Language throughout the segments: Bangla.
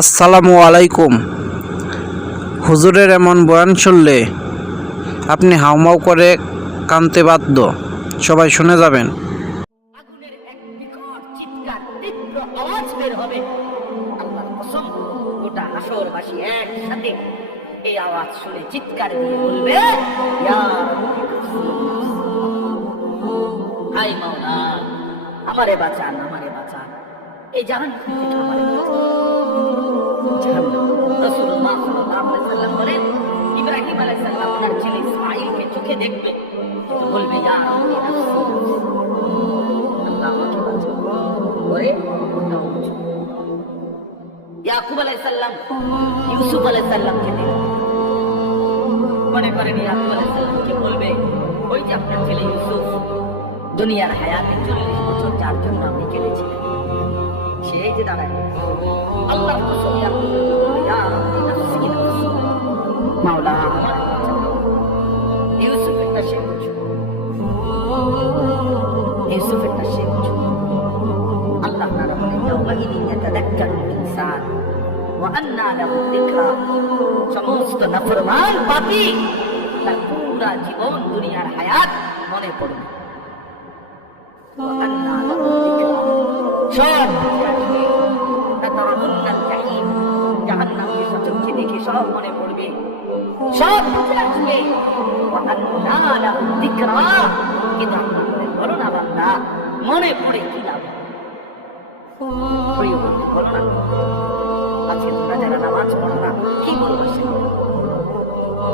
আসসালামু আলাইকুম। হুজুরের এমন বয়ান শুনলে আপনি হাউমাউ করে কানতে বাধ্য। সবাই শুনে যাবেন। আগুনের এক বিকট চিৎকার, তীব্র আওয়াজ বের হবে। আল্লাহর কসম, গোটা হাসরবাসী একসাথে এই আওয়াজ শুনে চিৎকার দিয়ে বলবে, ইয়া হাই মাওলা, আমারে বাঁচান, আমারে বাঁচান, এই জাহান্নাম থেকে আমারে বাঁচান। রাসূলুল্লাহ সাল্লাল্লাহু আলাইহি সাল্লাম বলেন, ইব্রাহিম আলাইহিস সালাম তার ছেলে ইসমাঈলকে চোখে দেখবে, কিন্তু বলবে ইয়া রাব্বি নাফসি, আল্লাহ আমাকে বাঁচান। পরে ইয়াকুব আলাইহিস সালাম ইউসুফ আলাইহিস সালামকে দেখবে, মনে করেন ইয়াকুব আলাইহিস সালামকে বলবে, ওই যে আপনার ছেলে ইউসুফ দুনিয়ার হায়াতে 40 বছর যার জন্য আপনি কেঁদেছিলেন, সে যে দাঁড়ায়, আল্লাহর কসম ইয়াকুব বলবে, ইয়া রাব্বি নাফসি নাফসি, মাওলা আমারে বাঁচান। ইউসুফেরটা সে বুঝবে, ইউসুফেরটা সে বুঝবে। আল্লাহ তাআলা বলেন, ইয়াউমাইযিন ইয়াতাযাক্কারুল ইনসান ওয়া আন্না লাহু যিকরা, সমস্ত নাফরমান পাপী তার পুরা জীবন দুনিয়ার হায়াত মনে পড়বে। ওয়া আন্না লাহু যিকরা, সব তাতারাবুন্নাল জাহিম, জাহান্নামকে সচক্ষে দেখে সব মনে পড়বে, সব বুঝে আসবে। ওয়া আন্না লাহু যিকরা, কিন্তু আল্লাহ বলেন, বলো না বান্দা, মনে পড়ে কি লাভ? প্রিয় বন্ধু, বলো না, আজকে তোমরা যারা নামাজ পড়ো না, কি বলবো সে?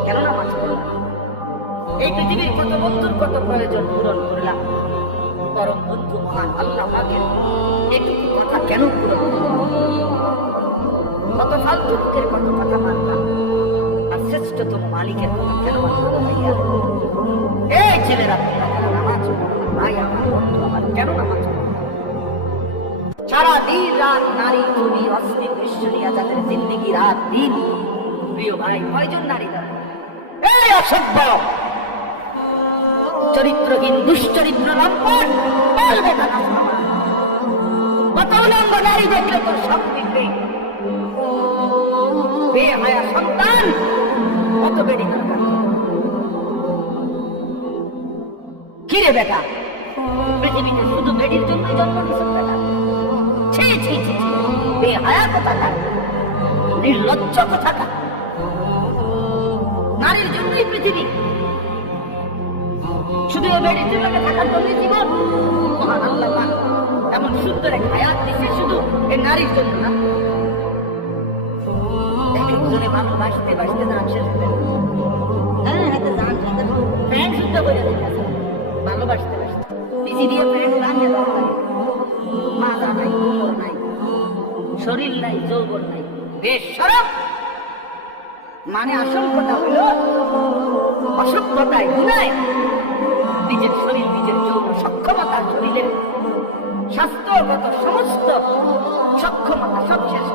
কেন নামাজ পড়ো না? এই পৃথিবীর কত বন্ধুর কত প্রয়োজন পূরণ করলাম, পরম বন্ধু মহান আল্লাহ পাকের একটু কথা কেন পূরণ করলাম? কত ফালতু লোকের কত কথা মানলাম, আর শ্রেষ্ঠতম মালিকের কথা কেন মানলাম? ভাইয়া, এই ছেলেরা, তোমরা যারা নামাজ পড়ো না, ভাই আমার, বন্ধু আমার, কেন নামাজ পড়ো? সারা দিন রাত নারী, ছবি, অশ্লীল দৃশ্য নিয়ে যাদের জিন্দেগি রাত দিন। প্রিয় ভাই, কয়জন নারী দাঁড়ায়? এই অসভ্য, চরিত্রহীন, দুশ্চরিত্র, লম্পট, বলবে না কত উলঙ্গ নারী দেখলে তোর সব দিবে। বেহায়া সন্তান কত বেড়ি দরকার? কিরে বেটা, পৃথিবীতে শুধু বেডির জন্যই জন্ম দিয়েছেন বেটা? ছি ছি ছি, বেহায়া কোথাকার, নির্লজ্জ কোথাকার। নারীর জন্যই পৃথিবী, শুধু বেডির জন্য থাকার জন্যই জীবন। মহান আল্লাহ পাক এমন সুন্দর এক হায়াত দিয়েছে শুধু এই নারীর জন্য না। একজনে ভালোবাসতে বাসতে যান শেষ হয়ে গেল। হ্যাঁ, হাতে যান ফ্যান শুদ্ধ করে দিয়েছে, ভালোবাসতে বাসতে পিছি দিয়ে ফ্যান লাগে, মাথা নাই, কোমর নাই, শরীর নাই, যৌবন নাই, বেশ সরব। মানে আসল কথা হইল, অসভ্যতায় গুনায় নিজের শরীর, নিজের যৌন সক্ষমতা, শরীরের স্বাস্থ্যগত সমস্ত সক্ষমতা সব শেষ।